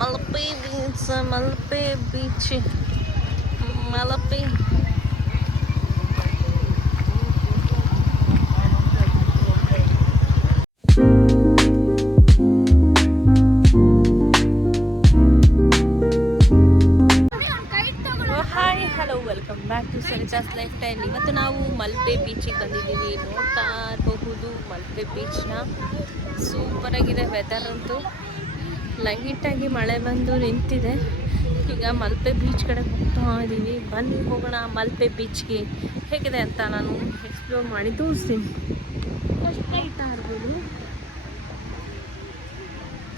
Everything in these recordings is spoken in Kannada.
Malpe beach Malpe beach Malpe. Hi hello welcome back to ಸರಿಚಾಸ್ ಲೈಫ್ ಸ್ಟೈಲ್. ಇವತ್ತು ನಾವು ಮಲ್ಪೆ ಬೀಚಿಗೆ ಬಂದಿದ್ದೀವಿ. ನೋಡ್ತಾ ಇರಬಹುದು ಮಲ್ಪೆ ಬೀಚ್ನ. ಸೂಪರಾಗಿದೆ ವೆದರ್ ಅಂತೂ. ಲೈಟಾಗಿ ಮಳೆ ಬಂದು ನಿಂತಿದೆ. ಈಗ ಮಲ್ಪೆ ಬೀಚ್ ಕಡೆ ಹೋಗ್ತಾ ಇದ್ದೀವಿ. ಬನ್ನಿ ಹೋಗೋಣ ಮಲ್ಪೆ ಬೀಚ್ಗೆ. ಹೇಗಿದೆ ಅಂತ ನಾನು ಎಕ್ಸ್ಪ್ಲೋರ್ ಮಾಡಿ ತೋರಿಸ್ತೀನಿ. ಹೇಳ್ತಾ ಇರ್ಬೋದು.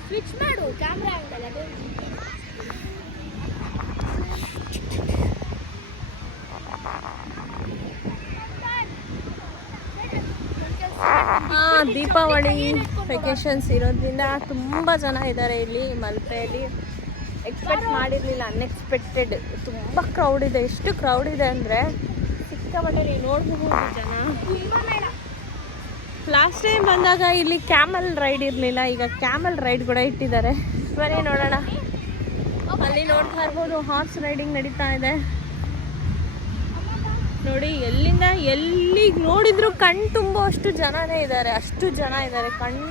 ಸ್ವಿಚ್ ಮಾಡು ಕ್ಯಾಮ್ರಾ ಆಂಗಲ್. ದೀಪಾವಳಿ ವೆಕೇಶನ್ಸ್ ಇರೋದ್ರಿಂದ ತುಂಬ ಜನ ಇದ್ದಾರೆ ಇಲ್ಲಿ ಮಲ್ಪೆಯಲ್ಲಿ. ಎಕ್ಸ್ಪೆಕ್ಟ್ ಮಾಡಿರಲಿಲ್ಲ, ಅನ್ಎಕ್ಸ್ಪೆಕ್ಟೆಡ್. ತುಂಬ ಕ್ರೌಡ್ ಇದೆ. ಎಷ್ಟು ಕ್ರೌಡ್ ಇದೆ ಅಂದರೆ ಸಿಕ್ಕಾಪಟ್ಟೆ. ನೀವು ನೋಡ್ಬೋದು ಜನ. ಲಾಸ್ಟ್ ಟೈಮ್ ಬಂದಾಗ ಇಲ್ಲಿ ಕ್ಯಾಮಲ್ ರೈಡ್ ಇರಲಿಲ್ಲ, ಈಗ ಕ್ಯಾಮಲ್ ರೈಡ್ ಕೂಡ ಇಟ್ಟಿದ್ದಾರೆ. ಬನ್ನಿ ನೋಡೋಣ. ಅಲ್ಲಿ ನೋಡ್ತಾ ಇರ್ಬೋದು ಹಾರ್ಸ್ ರೈಡಿಂಗ್ ನಡೀತಾ ಇದೆ ನೋಡಿ. ಎಲ್ಲಿಂದ ಎಲ್ಲಿಗೆ ನೋಡಿದ್ರು ಕಣ್ಣು ತುಂಬೋ ಅಷ್ಟು ಜನನೇ ಇದ್ದಾರೆ. ಅಷ್ಟು ಜನ ಇದ್ದಾರೆ. ಕಣ್ಣು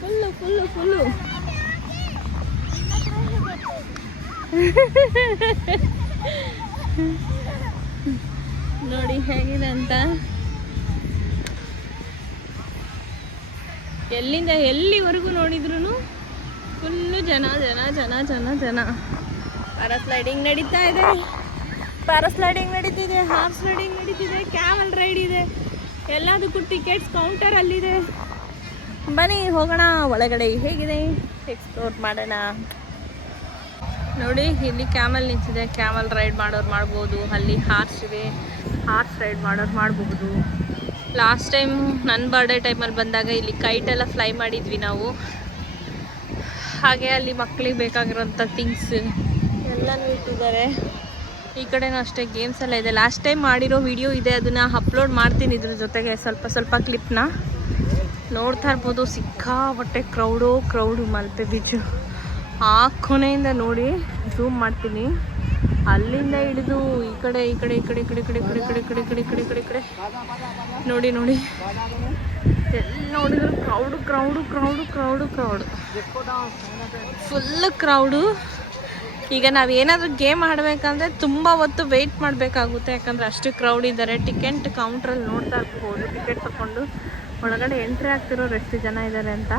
ಫುಲ್ಲು ಫುಲ್ಲು ಫುಲ್ಲು. ನೋಡಿ ಹೇಗಿದೆ ಅಂತ. ಎಲ್ಲಿಂದ ಎಲ್ಲಿವರೆಗೂ ನೋಡಿದ್ರು ಫುಲ್ಲು ಜನ ಜನ ಜನ ಜನ ಜನ. ಪ್ಯಾರಾಸ್ಲೈಡಿಂಗ್ ನಡೀತಾ ಇದೆ, ಪ್ಯಾರಾಸ್ಲೈಡಿಂಗ್ ನಡೀತಿದೆ, ಹಾರ್ಸ್ ರೈಡಿಂಗ್ ನಡೀತಿದೆ, ಕ್ಯಾಮಲ್ ರೈಡ್ ಇದೆ. ಎಲ್ಲದಕ್ಕೂ ಟಿಕೆಟ್ಸ್ ಕೌಂಟರಲ್ಲಿದೆ. ಬನ್ನಿ ಹೋಗೋಣ ಒಳಗಡೆ. ಹೇಗಿದೆ ಎಕ್ಸ್ಪ್ಲೋರ್ ಮಾಡೋಣ. ನೋಡಿ ಇಲ್ಲಿ ಕ್ಯಾಮಲ್ ನಿಂತಿದೆ. ಕ್ಯಾಮಲ್ ರೈಡ್ ಮಾಡೋರು ಮಾಡ್ಬೋದು. ಅಲ್ಲಿ ಹಾರ್ಸ್ ಇದೆ, ಹಾರ್ಸ್ ರೈಡ್ ಮಾಡೋರು ಮಾಡಬಹುದು. ಲಾಸ್ಟ್ ಟೈಮ್ ನನ್ನ ಬರ್ಡೇ ಟೈಮಲ್ಲಿ ಬಂದಾಗ ಇಲ್ಲಿ ಕೈಟೆಲ್ಲ ಫ್ಲೈ ಮಾಡಿದ್ವಿ ನಾವು. ಹಾಗೆ ಅಲ್ಲಿ ಮಕ್ಕಳಿಗೆ ಬೇಕಾಗಿರೋಂಥ ಥಿಂಗ್ಸ್ ಎಲ್ಲನೂ ಇಟ್ಟಿದ್ದಾರೆ. ಈ ಕಡೆನೂ ಅಷ್ಟೇ ಗೇಮ್ಸ್ ಎಲ್ಲ ಇದೆ. ಲಾಸ್ಟ್ ಟೈಮ್ ಮಾಡಿರೋ ವಿಡಿಯೋ ಇದೆ, ಅದನ್ನು ಅಪ್ಲೋಡ್ ಮಾಡ್ತೀನಿ ಇದ್ರ ಜೊತೆಗೆ ಸ್ವಲ್ಪ ಸ್ವಲ್ಪ ಕ್ಲಿಪ್ನ. ನೋಡ್ತಾ ಇರ್ಬೋದು ಸಿಕ್ಕಾಪಟ್ಟೆ ಕ್ರೌಡು ಮಲ್ಪೆ ಬೀಚು. ಆ ಕೊನೆಯಿಂದ ನೋಡಿ ಝೂಮ್ ಮಾಡ್ತೀನಿ. ಅಲ್ಲಿಂದ ಹಿಡಿದು ಈ ಕಡೆ ಈ ಕಡೆ ಈ ಕಡೆ ಈ ಕಡೆ ಈ ಕಡೆ ಈ ಕಡೆ ಈ ಕಡೆ ಈ ಕಡೆ ಈ ಕಡೆ ಈ ಕಡೆ ಈ ಕಡೆ ನೋಡಿ ನೋಡಿ. ಎಲ್ಲಿ ನೋಡಿದ್ರು ಕ್ರೌಡು ಫುಲ್ ಕ್ರೌಡು. ಈಗ ನಾವು ಏನಾದರೂ ಗೇಮ್ ಆಡಬೇಕಂದ್ರೆ ತುಂಬ ಹೊತ್ತು ವೆಯ್ಟ್ ಮಾಡಬೇಕಾಗುತ್ತೆ, ಯಾಕಂದರೆ ಅಷ್ಟು ಕ್ರೌಡ್ ಇದ್ದಾರೆ. ಟಿಕೆಟ್ ಕೌಂಟ್ರಲ್ಲಿ ನೋಡ್ತಾ ಇರ್ಬೋದು. ಟಿಕೆಟ್ ತಗೊಂಡು ಒಳಗಡೆ ಎಂಟ್ರಿ ಆಗ್ತಿರೋರು ಎಷ್ಟು ಜನ ಇದ್ದಾರೆ ಅಂತ.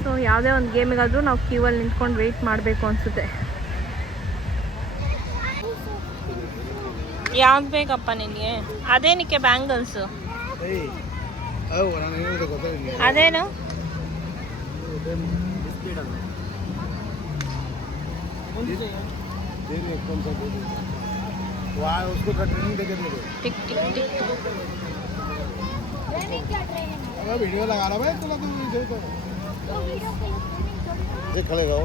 ಸೊ ಯಾವುದೇ ಒಂದು ಗೇಮಿಗಾದರೂ ನಾವು ಕ್ಯೂವಲ್ಲಿ ನಿಂತ್ಕೊಂಡು ವೆಯ್ಟ್ ಮಾಡಬೇಕು ಅನಿಸುತ್ತೆ. ಯಾವ್ದು ಬೇಕಪ್ಪ ನಿನಗೆ? ಅದೇನಕ್ಕೆ ಬ್ಯಾಂಗಲ್ಸು? ಅದೇನು? टिक टिक टिक वीडियो लगा रहा है तुला तो खड़े रहो.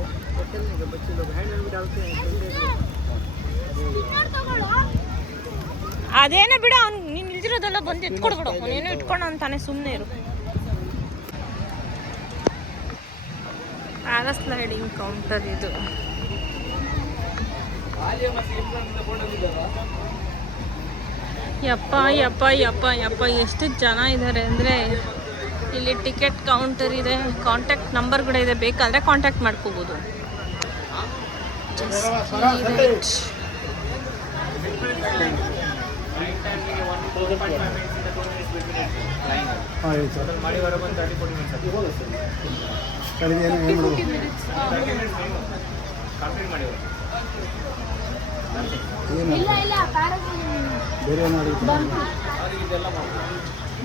बच्चे लोग हैंडल भी डालते हैं. ಅದೇನೇ ಬಿಡು. ಅವ್ನು ನೀನು ಇಲ್ದಿರೋದೆಲ್ಲ ಬಂದು ಎತ್ಕೊಡ್ಬಿಡು. ಅವನೇನು ಇಟ್ಕೊಂಡು ಅಂತಾನೆ, ಸುಮ್ಮನೆ ಇರು. ಪ್ಯಾರಾಸ್ಲೈಡಿಂಗ್ ಕೌಂಟರ್ ಇದು. ಯಪ್ಪ ಯಪ್ಪ ಯಪ್ಪ ಯಪ್ಪ ಎಷ್ಟು ಜನ ಇದ್ದಾರೆ ಅಂದರೆ. ಇಲ್ಲಿ ಟಿಕೆಟ್ ಕೌಂಟರ್ ಇದೆ, ಕಾಂಟ್ಯಾಕ್ಟ್ ನಂಬರ್ ಕೂಡ ಇದೆ. ಬೇಕಾದರೆ ಕಾಂಟ್ಯಾಕ್ಟ್ ಮಾಡ್ಕೋಬೋದು.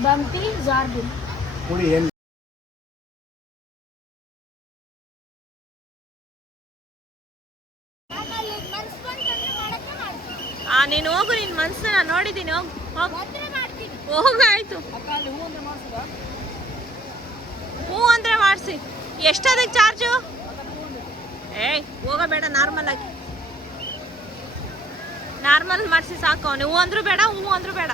ಬಂಪಿ ಜಾರ್ಬಿನ್ ನೀನು ಹೋಗು. ನಿನ್ನ ಮನಸ್ಸನ್ನ ನಾನು ನೋಡಿದ್ದೀನಿ. ಹೋಗಾಯ್ತು. ಹ್ಞೂ ಅಂದರೆ ಮಾಡಿಸಿ. ಎಷ್ಟದಕ್ಕೆ ಚಾರ್ಜು? ಹೋಗಬೇಡ, ನಾರ್ಮಲ್ ಆಗಿ ನಾರ್ಮಲ್ ಮಾಡಿಸಿ ಸಾಕು. ನೀವು ಅಂದ್ರೂ ಬೇಡ, ಹ್ಞೂ ಅಂದ್ರೂ ಬೇಡ.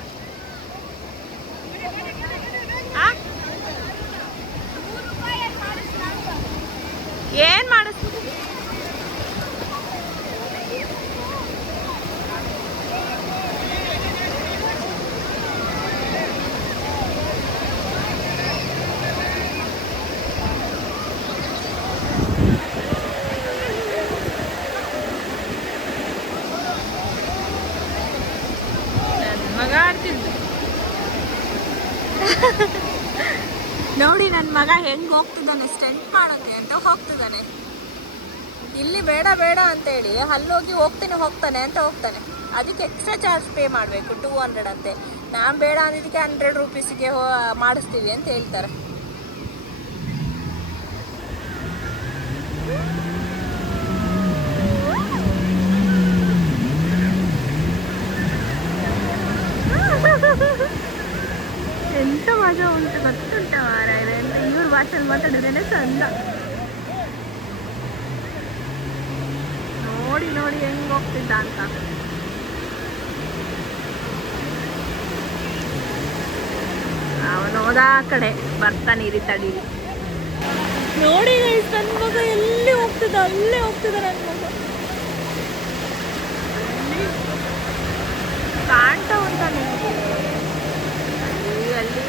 ಏನು ನೋಡಿ ನನ್ನ ಮಗ ಹೆಂಗೆ ಹೋಗ್ತಿದ್ದಾನೆ, ಸ್ಟೆಂಟ್ ಮಾಡೋಕ್ಕೆ ಅಂತ ಹೋಗ್ತಿದ್ದಾನೆ. ಇಲ್ಲಿ ಬೇಡ ಬೇಡ ಅಂತೇಳಿ ಅಲ್ಲೋಗಿ ಹೋಗ್ತಾನೆ ಅಂತ ಹೋಗ್ತಾನೆ. ಅದಕ್ಕೆ ಎಕ್ಸ್ಟ್ರಾ ಚಾರ್ಜ್ ಪೇ ಮಾಡಬೇಕು 200 ಅಂತೆ. ನಾನು ಬೇಡ ಅಂದಿದ್ದಕ್ಕೆ 100 ರೂಪೀಸಿಗೆ ಮಾಡಿಸ್ತೀವಿ ಅಂತ ಹೇಳ್ತಾರೆ. ಎಂತ ಮಜಾ ಉಂಟು ಗೊತ್ತುಂಟ ಮಾರ ಇದೆ ಅಂತ ಇವ್ರ ಭಾಷೆಯಲ್ಲಿ ಮಾತಾಡಿದ್ರೇನೆ ಚಂದ. ನೋಡಿ ನೋಡಿ ಹೆಂಗ್ ಹೋಗ್ತಿದ್ದ ಅಂತ. ಅವನು ಹೋದ ಕಡೆ ಬರ್ತಾನೆ ಇರಿ ತಡೀರಿ. ನೋಡಿ ನನ್ನ ಮಗ ಎಲ್ಲಿ ಹೋಗ್ತಿದ್ದ, ಅಲ್ಲೇ ಹೋಗ್ತಿದ್ದ ನನ್ನ ಮಗ. ಕಾಣ್ತಾ ಉಂಟ ನಿಮಗೆ ಅಲ್ಲಿ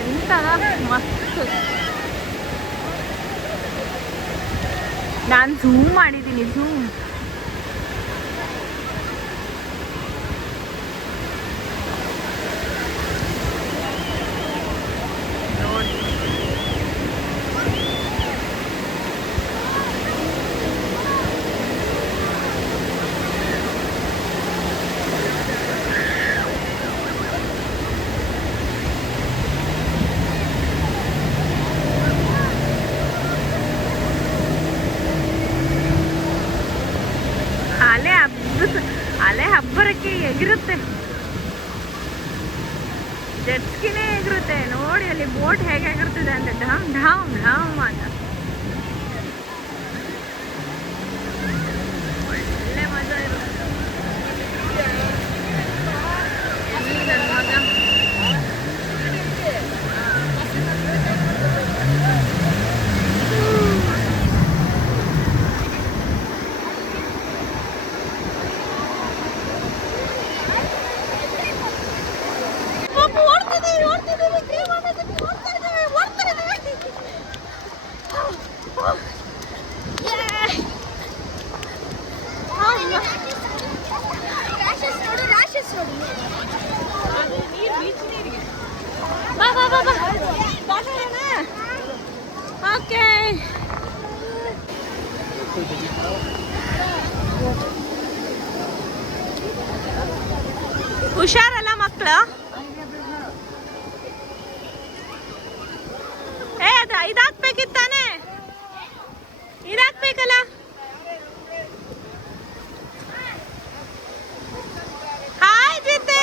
ಎಂತದ ಮಸ್ತ್. ನಾನು ಝೂಮ್ ಮಾಡಿದ್ದೀನಿ, ಝೂಮ್. ಅಲೆ ಹಬ್ಬರಕ್ಕೆ ಎಗಿರುತ್ತೆ, ಜೆಟ್ಸ್ಕಿನೇ ಎಗಿರುತ್ತೆ. ನೋಡಿ ಅಲ್ಲಿ ಬೋಟ್ ಹೇಗೆ ಆಗಿರ್ತದೆ ಅಂತ, ಢಾಮ್ ಢಾಮ್ ಢಾಮ್ ಅಂತ. ಒಳ್ಳೆ ಮಜಾ ಇರುತ್ತೆ. ಎಲ್ಲಿ ನನ್ನ ಮಗ ಓಕೆ. ಹುಷಾರಲ್ಲ ಮಕ್ಕಳು. ಅದು ಇದಾಕ್ಬೇಕಿತ್ತಾನೆ, ಇದಾಕ್ಬೇಕಲ್ಲ. ಹಾಯ್ ಜಿತೆ.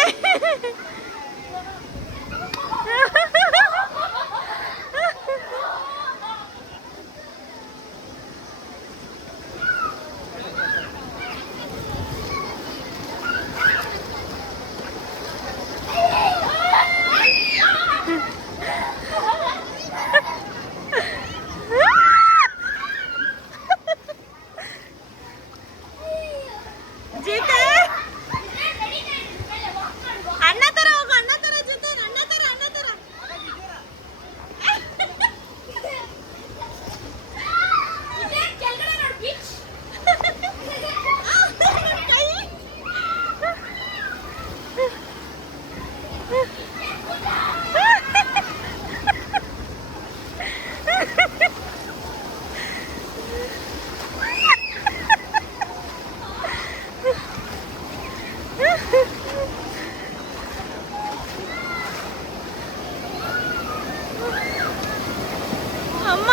ಅಮ್ಮ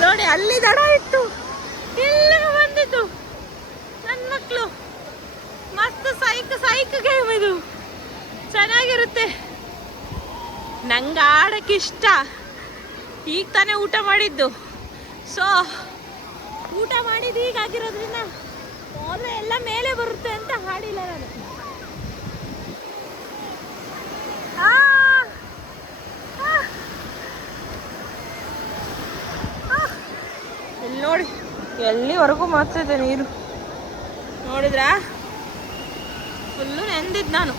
ನೋಡಿ ಅಲ್ಲಿ ದಡ ಇತ್ತು, ಇಲ್ಲ ಬಂದಿತ್ತು ನನ್ನ ಮಕ್ಕಳು. ಮಸ್ತ್ ಸೈಕ್ ಗೇಮ್ ಇದು, ಚೆನ್ನಾಗಿರುತ್ತೆ. ನಂಗೆ ಆಡಕ್ಕೆ ಇಷ್ಟ. ಈಗ ತಾನೇ ಊಟ ಮಾಡಿದ್ದು, ಸೊ ಊಟ ಮಾಡಿದ್ದು ಹೀಗಾಗಿರೋದ್ರಿಂದ ಮೊದಲು ಎಲ್ಲ ಮೇಲೆ ಬರುತ್ತೆ ಅಂತ ಹಾಡಿಲ್ಲ ನಾನು. ಇಲ್ಲಿ ನೋಡಿ ಎಲ್ಲಿವರೆಗೂ ಮಾರ್ತಿದೆ ನೀರು, ನೋಡಿದ್ರಾ? ಫುಲ್ಲು ನೆಂದಿದ್ದು ನಾನು.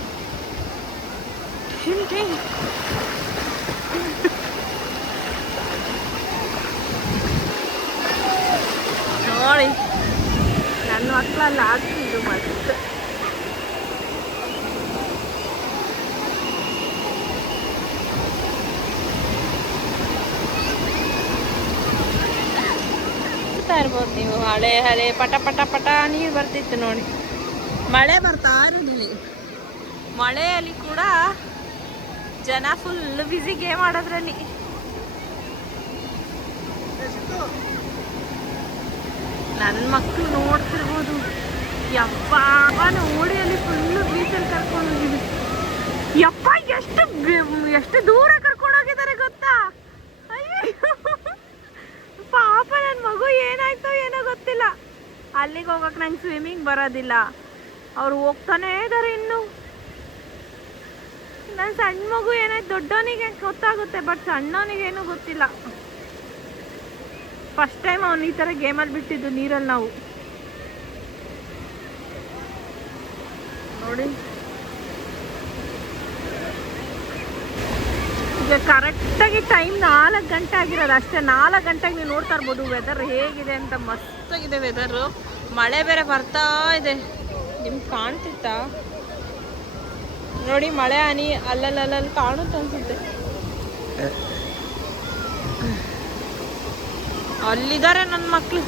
ನೋಡಿ ನನ್ನ ಮಕ್ಕಳಲ್ಲಿ ಆಗ್ತಿದ್ದು ಮತ್ತೆ ಇರ್ಬೋದು ನೀವು. ಹಳೆ ಹಳೆ ಪಟ ಪಟ ಪಟ ನೀರು ಬರ್ತಿತ್ತು ನೋಡಿ. ಮಳೆ ಬರ್ತಾ ಇರೋದಲ್ಲಿ ಮಳೆಯಲ್ಲಿ ಕೂಡ ಜನ ಫುಲ್ ಬಿಸಿ ಗೇಮ್ ಆಡೋದ್ರಲ್ಲಿ. ನನ್ನ ಮಕ್ಕಳು ನೋಡ್ತಿರ್ಬೋದು. ಯಪ್ಪ ನೋಡಿ ಅಲ್ಲಿ ಫುಲ್ಲು ಬೀಚಲ್ಲಿ ಕರ್ಕೊಂಡು ಹೋಗಿದ್ವಿ. ಯಪ್ಪ ಎಷ್ಟು ದೂರ ಕರ್ಕೊಂಡು ಹೋಗಿದ್ದಾರೆ ಗೊತ್ತಾ. ಅಯ್ಯೋ ಪಾಪ ನನ್ನ ಮಗು ಏನಾಯ್ತೋ ಏನೋ ಗೊತ್ತಿಲ್ಲ. ಅಲ್ಲಿಗೆ ಹೋಗಕ್ಕೆ ನಂಗೆ ಸ್ವಿಮ್ಮಿಂಗ್ ಬರೋದಿಲ್ಲ. ಅವ್ರು ಹೋಗ್ತಾನೇ ಇದ್ದಾರೆ ಇನ್ನು. ನನ್ನ ಸಣ್ಣ ಮಗು ಏನಾಯ್ತು, ದೊಡ್ಡವನಿಗೆ ಗೊತ್ತಾಗುತ್ತೆ ಬಟ್ ಸಣ್ಣವನಿಗೇನು ಗೊತ್ತಿಲ್ಲ. ಫಸ್ಟ್ ಟೈಮ್ ಅವ್ನು ಈ ಥರ ಗೇಮಲ್ಲಿ ಬಿಟ್ಟಿದ್ದು ನೀರಲ್ಲಿ ನಾವು. ನೋಡಿ ಈಗ ಕರೆಕ್ಟಾಗಿ ಟೈಮ್ 4 ಗಂಟೆ ಆಗಿರೋದು ಅಷ್ಟೇ. 4 ಗಂಟೆಗೆ ನೀವು ನೋಡ್ತಾ ಇರ್ಬೋದು ವೆದರ್ ಹೇಗಿದೆ ಅಂತ. ಮಸ್ತಾಗಿದೆ ವೆದರು. ಮಳೆ ಬೇರೆ ಬರ್ತಾ ಇದೆ. ನಿಮ್ಗೆ ಕಾಣ್ತಿತ್ತಾ ನೋಡಿ ಮಳೆ ಹನಿ ಅಲ್ಲಲ್ಲಿ ಕಾಣುತ್ತೆ ಅನ್ಸುತ್ತೆ. ಅಲ್ಲಿದ್ದಾರೆ ನನ್ನ ಮಕ್ಕಳು.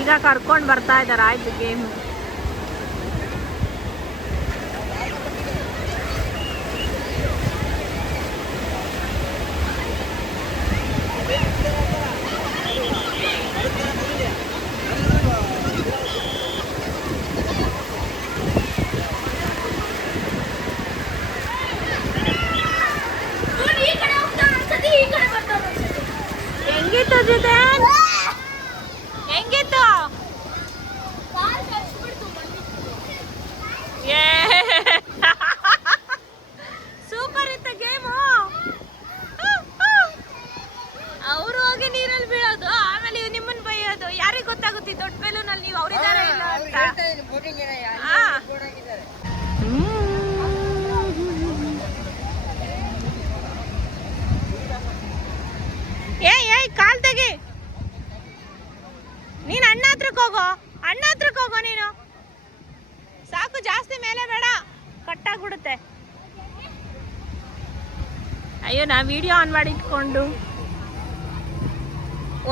ಈಗ ಕರ್ಕೊಂಡು ಬರ್ತಾ ಇದ್ದಾರೆ. ಆಯ್ತು ಗೇಮು. ಹೆಂಗಿತ್ತು ಜೊತೆ ಹೆಂಗಿತ್ತು? ಸೂಪರ್ ಇತ್ತು ಗೇಮು. ಅವರು ಹೋಗಿ ನೀರಲ್ಲಿ ಬೀಳೋದು, ಆಮೇಲೆ ಇವ್ ನಿಮ್ಮನ್ನ ಬೈಯೋದು. ಯಾರಿಗೆ ಗೊತ್ತಾಗುತ್ತೆ ದೊಡ್ಡ ಬೆಲೂನಲ್ಲಿ ನೀವು ಅವ್ರಿದ್ದಾರೆ ಇಲ್ಲ ಅಂತ. ಏಯ್ ಕಾಲ್ ತೆಗಿ. ನೀನು ಅಣ್ಣ ಹತ್ರಕ್ಕೆ ಹೋಗೋ, ಅಣ್ಣ ಹತ್ರಕ್ಕೆ ಹೋಗೋ ನೀನು. ಸಾಕು, ಜಾಸ್ತಿ ಮೇಲೆ ಬೇಡ, ಕಟ್ಟಾಗ್ಬಿಡುತ್ತೆ. ಅಯ್ಯೋ ನಾ ವಿಡಿಯೋ ಆನ್ ಮಾಡಿ ಇಟ್ಕೊಂಡು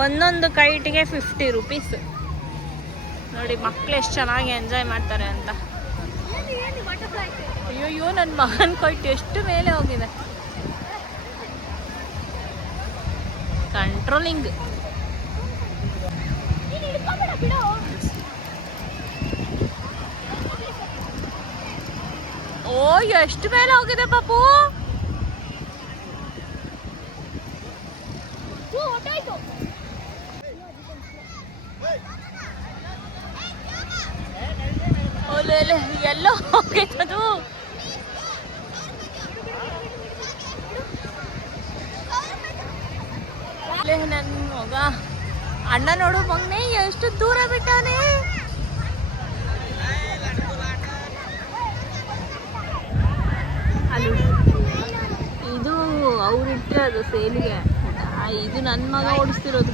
ಒಂದೊಂದು ಕೈಟಿಗೆ 50 ರೂಪೀಸ್. ನೋಡಿ ಮಕ್ಕಳು ಎಷ್ಟು ಚೆನ್ನಾಗಿ ಎಂಜಾಯ್ ಮಾಡ್ತಾರೆ ಅಂತ. ಅಯ್ಯೋ ನನ್ನ ಮಗನ ಕೈಟ್ ಎಷ್ಟು ಮೇಲೆ ಹೋಗಿದೆ. ಕಂಟ್ರೋಲಿಂಗ್. ಓ ಎಷ್ಟು ಮೇಲೆ ಹೋಗಿದೆ ಪಾಪು. ಎಲ್ಲೋ ಹೋಗಿತ್ತದು. ನನ್ನ ಮಗ ಅಣ್ಣ ನೋಡು ಮಗನೇ ಎಷ್ಟು ದೂರ ಬಿಟ್ಟಾನೆ. ಇದು ಅವ್ರು ಇಟ್ಟಿರೋದು ಸೇಲಿಗೆ. ಇದು ನನ್ನ ಮಗ ಓಡಿಸ್ತಿರೋದು.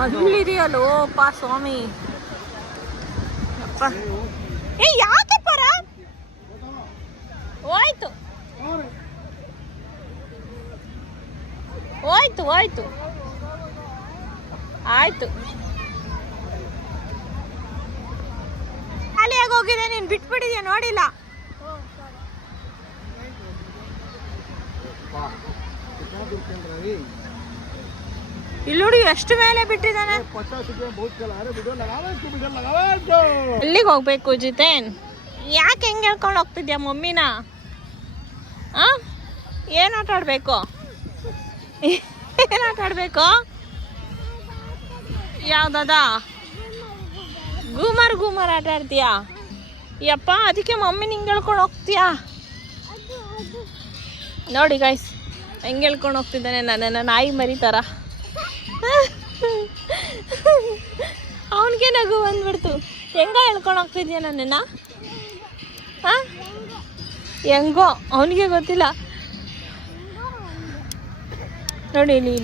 ಅಲ್ಲಿದೆಯಲ್ಲೋ ಪಾ ಸ್ವಾಮಿ. ಅಪ್ಪ ಏ ಯಾಕೆ ಪರ ಹೋಯ್ತು ಹೋಯ್ತು ಹೋಯ್ತು ಆಯ್ತು. ಖಾಲಿಯಾಗಿ ಹೋಗಿದೆ, ನೀನು ಬಿಟ್ಬಿಟ್ಟಿದ್ಯಾ ನೋಡಿಲ್ಲ. ಇಲ್ಲಿ ನೋಡಿ ಎಷ್ಟು ಮೇಲೆ ಬಿಟ್ಟಿದ್ದಾನೆ. ಎಲ್ಲಿಗೆ ಹೋಗ್ಬೇಕು ಜಿತೇನ್? ಯಾಕೆ ಹೆಂಗೆ ಹೇಳ್ಕೊಂಡು ಹೋಗ್ತಿದ್ಯಾ ಮಮ್ಮಿನ? ಏನು ಆಟ ಆಡ್ಬೇಕು? ಏನು ಆಟ ಆಡ್ಬೇಕು? ಯಾವ್ದದ? ಗೂಮರ್ ಆಟ ಆಡ್ತೀಯಾ? ಯಪ್ಪ ಅದಕ್ಕೆ ಮಮ್ಮಿ ನಿಂಗೆ ಹೇಳ್ಕೊಂಡು ಹೋಗ್ತೀಯಾ ನೋಡಿ ಗೈಸ್ ಹೆಂಗೆ ಹೇಳ್ಕೊಂಡು ಹೋಗ್ತಿದ್ದಾನೆ ನನ್ನನ್ನು ನಾಯಿ ಮರಿ ಥರ. ಅವನಿಗೆ ನಗು ಬಂದ್ಬಿಡ್ತು. ಹೆಂಗ ಹೇಳ್ಕೊಂಡು ಹೋಗ್ತಿದ್ಯಾ ನನ್ನನ್ನು? ಹಾಂ ಹೆಂಗೋ ಅವನಿಗೆ ಗೊತ್ತಿಲ್ಲ ನೋಡಿ ಇಲ್ಲಿ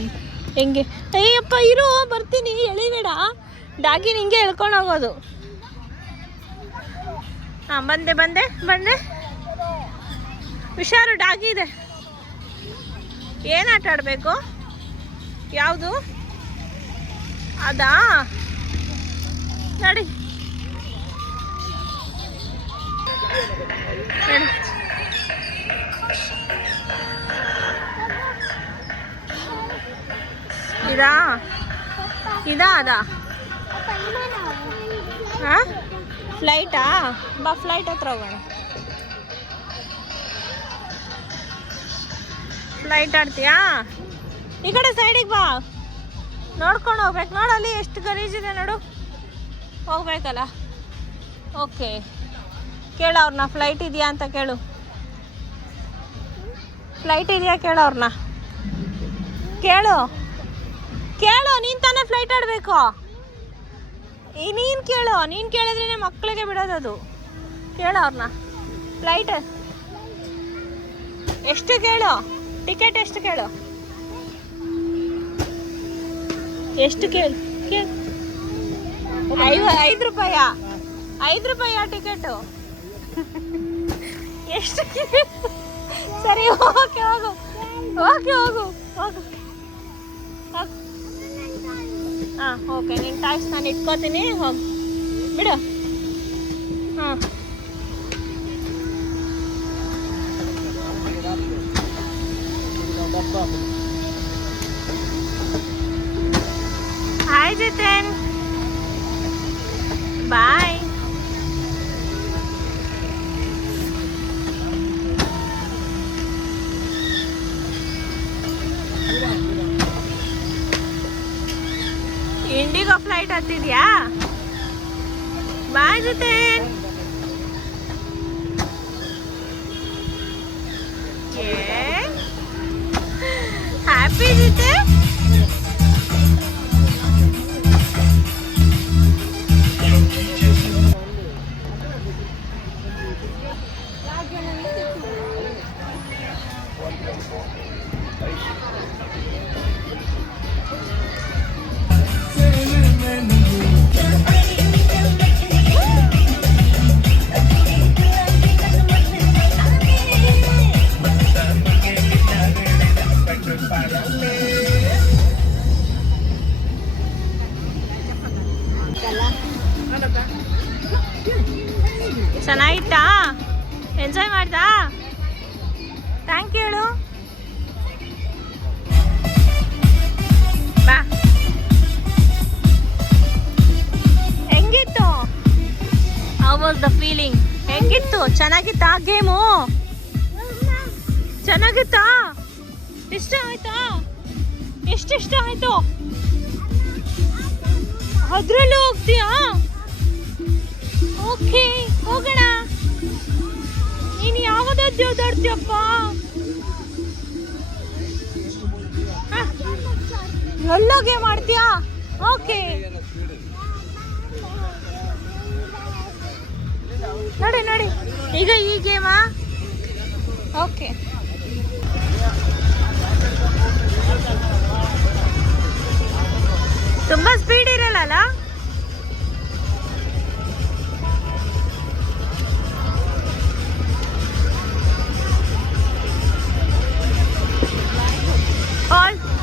ಹೆಂಗೆ. ಅಯ್ಯಪ್ಪ ಇರು ಬರ್ತೀನಿ ಎಳಿಬೇಡ. ಡಾಗಿ ನಿಂಗೆ ಹೇಳ್ಕೊಂಡು ಹೋಗೋದು. ಹಾಂ ಬಂದೆ ಬಂದೆ ಬಂದೆ. ಹುಷಾರು ಡಾಗಿ ಇದೆ. ಏನು ಆಟ ಆಡಬೇಕು? ಯಾವುದು ಅದಾ? ನೋಡಿ ನೋಡಿ ಇದಾ ಇದಾ ಅದಾ? ಹಾಂ ಫ್ಲೈಟಾ? ಬಾ ಫ್ಲೈಟ್ ಹತ್ರ ಹೋಗೋಣ. ಫ್ಲೈಟ್ ಆಡ್ತೀಯಾ? ಈ ಕಡೆ ಸೈಡಿಗೆ ಬಾ. ನೋಡ್ಕೊಂಡು ಹೋಗ್ಬೇಕು. ನೋಡಲ್ಲಿ ಎಷ್ಟು ಗಲೀಜಿದೆ ನೋಡು. ಹೋಗ್ಬೇಕಲ್ಲ. ಓಕೆ ಕೇಳು ಅವ್ರನ್ನ. ಫ್ಲೈಟ್ ಇದೆಯಾ ಅಂತ ಕೇಳು. ಫ್ಲೈಟ್ ಇದೆಯಾ ಕೇಳು ಅವ್ರನ್ನ. ಕೇಳು ಕೇಳು. ನೀನು ತಾನೇ ಫ್ಲೈಟ್ ಆಡಬೇಕು. ನೀನು ಕೇಳು. ನೀನು ಕೇಳಿದ್ರೇ ಮಕ್ಕಳಿಗೆ ಬಿಡೋದದು. ಕೇಳು ಅವ್ರನ್ನ. ಫ್ಲೈಟ್ ಎಷ್ಟು ಕೇಳು. ಟಿಕೆಟ್ ಎಷ್ಟು ಕೇಳು. ಎಷ್ಟು ಕೇಳು ಕೇಳು. 5 ರೂಪಾಯ? 5 ರೂಪಾಯ ಟಿಕೆಟು. ಎಷ್ಟು? ಸರಿ ಓಕೆ ಹೋಗು. ಓಕೆ ಹೋಗು ಹೋಗು. ಹಾಂ ಓಕೆ ನಿನ್ನ ಟಾಯ್ಸ್ ನಾನು ಇಟ್ಕೋತೀನಿ. ಹೋಗು ಬಿಡು. ಹಾಂ hi Jiten bye. IndiGo flight ಹತ್ತಿದ್ಯಾ? ಬಾಯ್ ಜಿತೇನ್. ಹ್ಯಾಪಿ ಜಿತೇನ್. ಚೆನ್ನಾಗಿತ್ತಾ? ಎಂಜಾಯ್ ಮಾಡ್ದಾ? ಥ್ಯಾಂಕ್ ಯು ಹೇಳು. ಬಾ. ಹೆಂಗಿತ್ತು? How was the feeling? ಹೆಂಗಿತ್ತು? ಚೆನ್ನಾಗಿತ್ತಾ ಗೇಮು? ಚೆನ್ನಾಗಿತ್ತಾ? ಇಷ್ಟ ಆಯ್ತಾ? ಎಷ್ಟಿಷ್ಟ ಆಯ್ತು? ಅದ್ರಲ್ಲೂ ಹೋಗ್ತೀಯಾ? ಓಕೆ ಹೋಗೋಣ. ನೀನು ಯಾವುದಾದ್ರು ಓದಾಡ್ತೀಯಪ್ಪ? ಎಲ್ಲೋ ಗೇಮ್ ಆಡ್ತೀಯಾ? ಓಕೆ ನೋಡಿ ನೋಡಿ ಈಗ ಈ ಗೇಮಾ? ಓಕೆ ತುಂಬ ಸ್ಪೀಡ್ ಇರಲ್ಲ.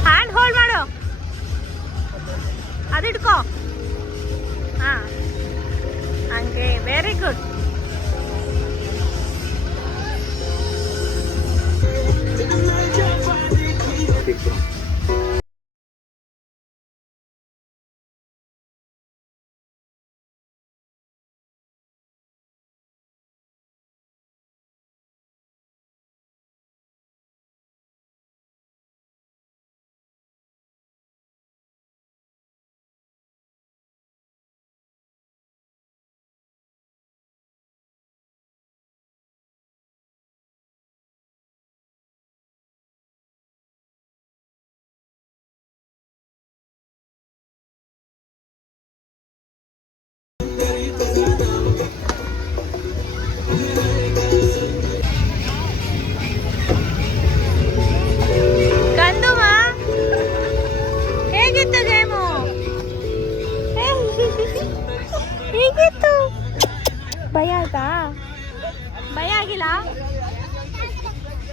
ಹ್ಯಾಂಡ್ ಹೋಲ್ಡ್ ಮಾಡು. ಅದಿಟ್ಕೋ. ಹಾಂ ಹಂಗೆ. Very good.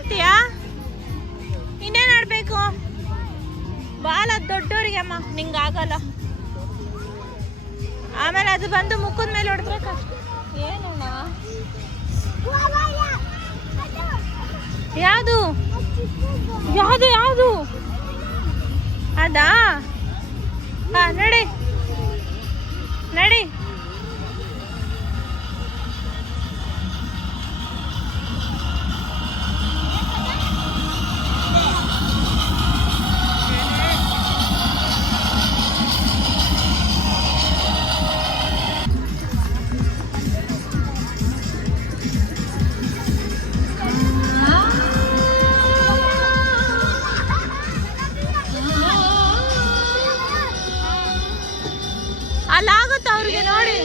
ಆಡ್ತೀಯಾ? ಇನ್ನೇನು ಆಡಬೇಕು? ಬಾಲ್ ಅದು ದೊಡ್ಡೋರಿಗೆ ಅಮ್ಮ, ನಿಂಗೆ ಆಗಲ್ಲ. ಆಮೇಲೆ ಅದು ಬಂದು ಮುಖದ ಮೇಲೆ ಹೊಡೆದ್ರೆ ಕಷ್ಟ. ಏನಣ್ಣ? ಯಾವುದು ಯಾವುದು ಯಾವುದು ಅದಾ? ಹಾ, ನಡಿ ನಡಿ. ಅಲ್ಲಾಗುತ್ತೆ ಅವ್ರಿಗೆ ನೋಡಿ.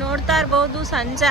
ನೋಡ್ತಾ ಇರ್ಬೋದು ಸಂಜೆ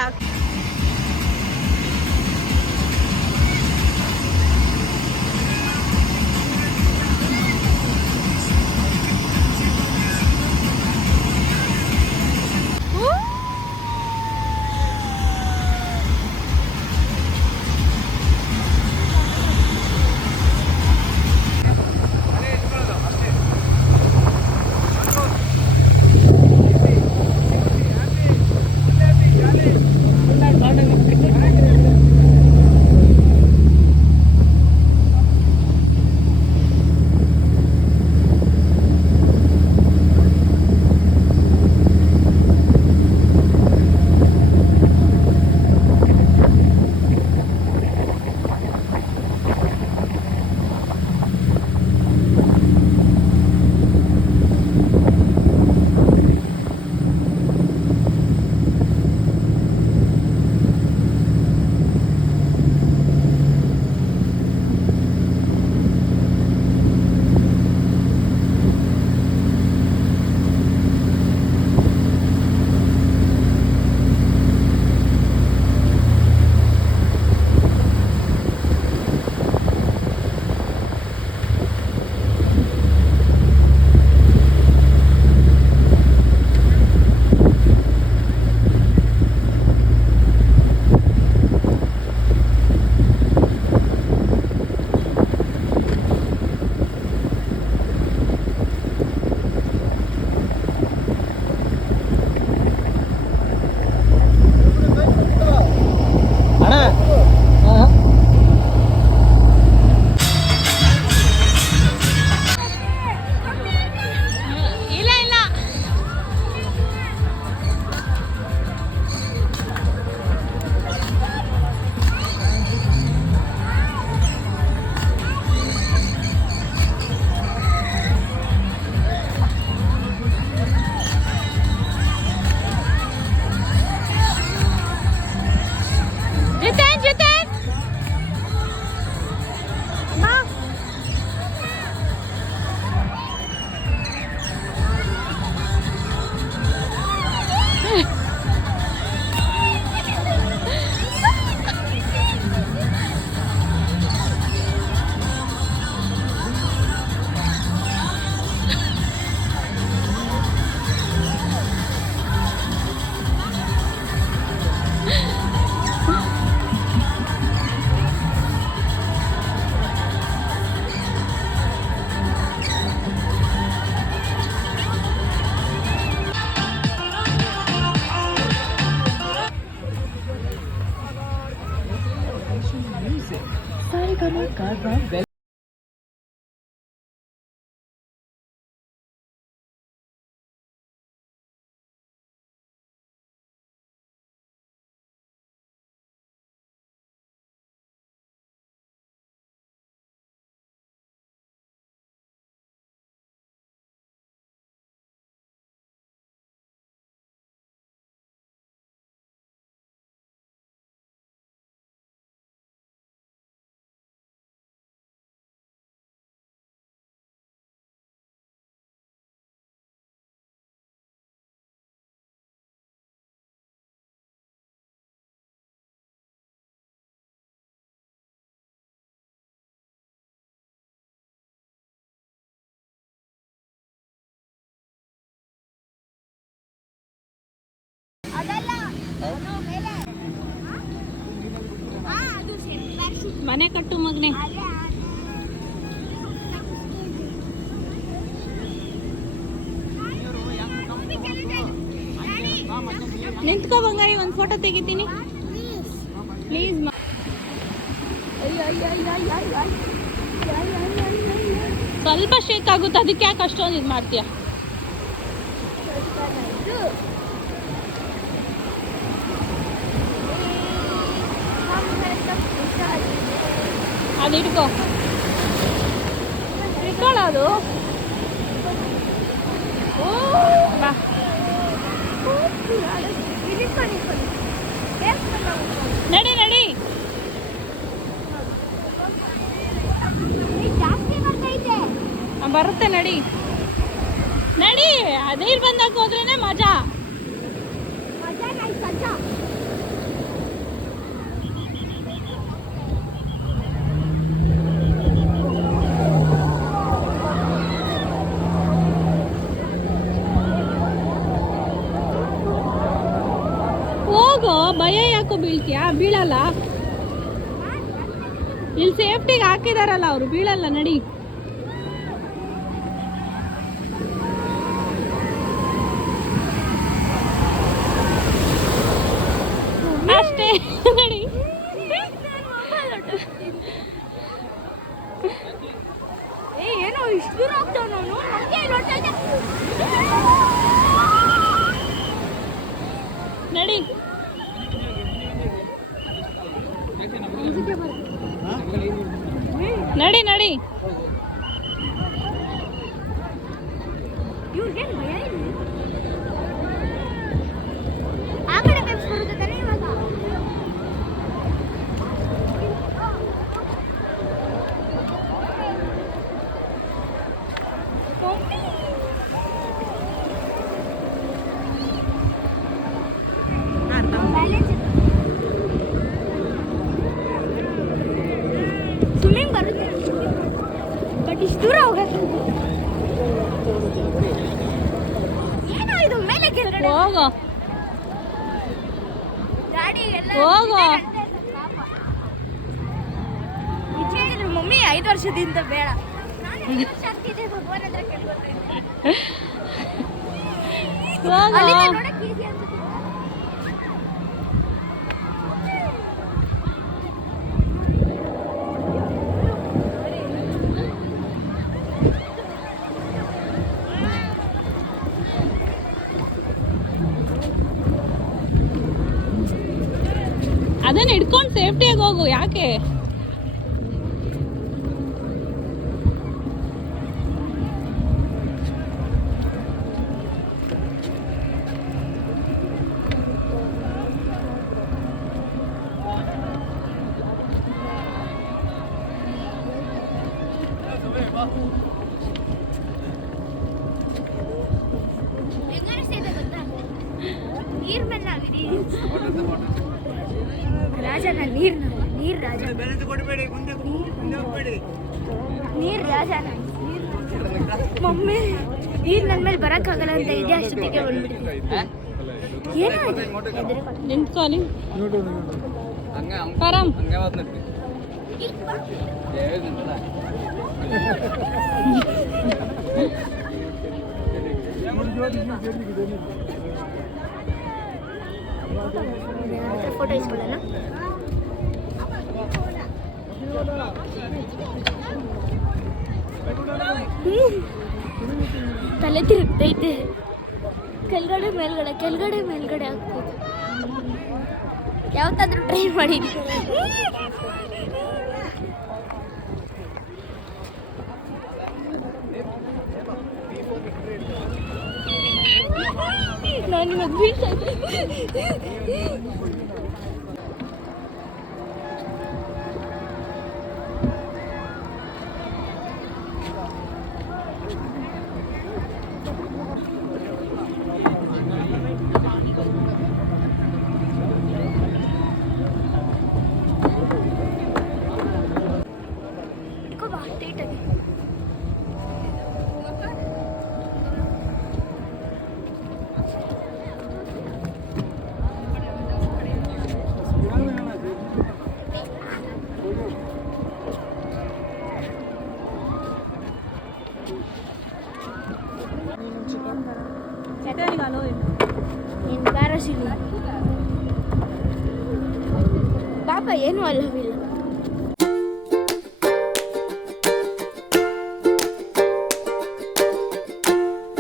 ಅದಲ್ಲ ಅದು ಮೇಲೆ ಅದು ಪ್ಯಾರಾಶೂಟ್ ಮನೆ ಕಟ್ಟು ಮಗನೆ. ನಿಂತ್ಕೋ ಬಂಗಾರಿ, ಒಂದು ಫೋಟೋ ತೆಗಿತೀನಿ ಪ್ಲೀಸ್. ಸ್ವಲ್ಪ ಶೇಕ್ ಆಗುತ್ತೆ, ಅದಕ್ಕೆ ಯಾಕೆ ಅಷ್ಟೊಂದು ಇದು ಮಾಡ್ತೀಯ? ಅದು ಇಟ್ಕೋ, ಇಟ್ಕೊಳ್ಳೋದು. ಬಾ ನಡಿ ನಡಿ, ಜಾಸ್ತಿ ಬರ್ತೈತೆ. ಬರುತ್ತೆ ನಡಿ ನಡಿ. ನೀರು ಬಂದಾಗ ಹೋದ್ರೇನೆ ಮಜಾ. ಮಜಾ ನೈಸ್ ಮಜಾ. ಹೋಗೋ, ಭಯ ಯಾಕೋ ಬೀಳ್ತೀಯಾ? ಬೀಳಲ್ಲ, ಇಲ್ಲಿ ಸೇಫ್ಟಿಗೆ ಹಾಕಿದಾರಲ್ಲ ಅವರು, ಬೀಳಲ್ಲ ನಡಿ. ಅಷ್ಟೇ ನಡಿ. ಏನೋ ಇಷ್ಟು ದೂರ ಹೋಗ್ತಾವ ನಾನು, ನಮಗೆ ನೋಡ್ತಾ ಇದ್ದೆ. ನಡಿ ನಡಿ ನಡಿ. ಇವ್ರಿಗೇನು ಭಯ ಇಲ್ಲ. ಆ ಕಡೆ ಬೆಬ್ಸ್ ಬರುತ್ತೆ ತಾನೇ ಇವಾಗ. ಸ್ವಿಮ್ಮಿಂಗ್ ಬರುತ್ತೆ ಬಟ್ ಇಷ್ಟು ದೂರ ಹೋಗಕ್ಕೆ ಏನೋ ಇದು ಮೇಲೆ ಕೆಳಗಡೆ ಹೋಗೋ ಗಾಡಿ ಎಲ್ಲ ಹೋಗೋ. ನಿಜ ಹೇಳಿದ್ರು ಮಮ್ಮಿ 5 ವರ್ಷದಿಂದ ಬೇಡ. ನಾನು 5 ವರ್ಷ ಆಗ್ತಿದ್ದೆ ಭಗವಾನ್ ಹತ್ರ ಕೇಳ್ಕೊಳ್ತೀನಿ. ಹೋಗೋ. ಅಲ್ಲಿಂದ ನೋಡಕ್ಕೆ ಈಸಿ ಅನ್ಸುತ್ತೆ. ಅದನ್ನ ಹಿಡ್ಕೊಂಡು ಸೇಫ್ಟಿಯಾಗಿ ಹೋಗು. ಯಾಕೆ ಹೆಂಗನಿಸ್ತಿದೆ ಗೊತ್ತಾ? ನೀರ್ ಮೇಲೆ ನಾವಿದೀವಿ. ರಾಜನ ನೀರ್ ರಾಜ. ನೀರ್ ರಾಜನ ಮಮ್ಮಿ ನೀರ್ ನನ್ನ ಮೇಲೆ ಬರಕ್ಕಾಗಲ್ಲ ಅಂತ ಇದೆ ಅಷ್ಟೊತ್ತಿಗೆ ಬಂದ್ಬಿಡ್ತೀನಿ. ಏನಾಯ್ತು? ನಿಂತ್ಕೊಳ್ಳಿ ಪರಂ. ಫೋಟೋ ಇಸ್ಕೊಳ್ಳೋಣ. ತಲೆ ತಿರುಗ್ತೈತೆ. ಕೆಳಗಡೆ ಮೇಲ್ಗಡೆ ಕೆಳಗಡೆ ಮೇಲ್ಗಡೆ ಆಗ್ತೈತೆ. ಯಾವತ್ತಾದ್ರೂ ಟ್ರೈ ಮಾಡಿದ್ವಿ. ನಾನು ಇವಾಗ ಬೀಳ್ತಾ ಇದ್ದೆ. ಏನು ಬಾಬಾ ಏನು ಅಲ್ಲವಿಲ್ಲ.